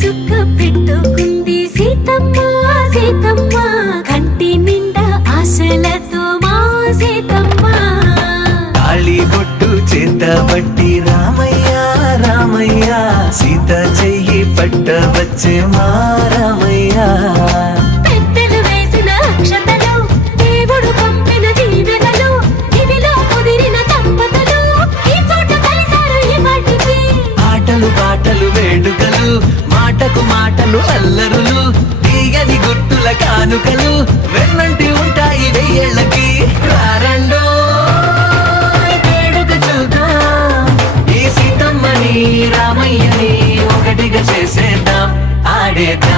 చుక్క పెట్టుకుంది సీతమ్మ సీతమ్మ కంటి నిండా ఆశలతో మా సీతమ్మ తాళి బొట్టు చేతబట్టి రామయ్య రామయ్య సీత చెయ్యి పట్టవచ్చే మా రామయ్య పెద్దలు వేసిన అక్షతలు దేవుడు పంపిన దీవెనలు ఇవిలో కుదిరిన దంపతులు ఈ చోట కలిసారు ఈ వాటికి ఆటలు పాటలు వేడుకలు మాటకు మాటలు అల్లరులు తీయని గుట్టుల కానుకలు వెన్నంటి ఉంటాయి వెయ్యేళ్ళకి రారండో వేడుక చూద్దాం ఈ సీతమ్మని రామయ్యని ఒకటిగా చేసేద్దాం ఆడేద్దాం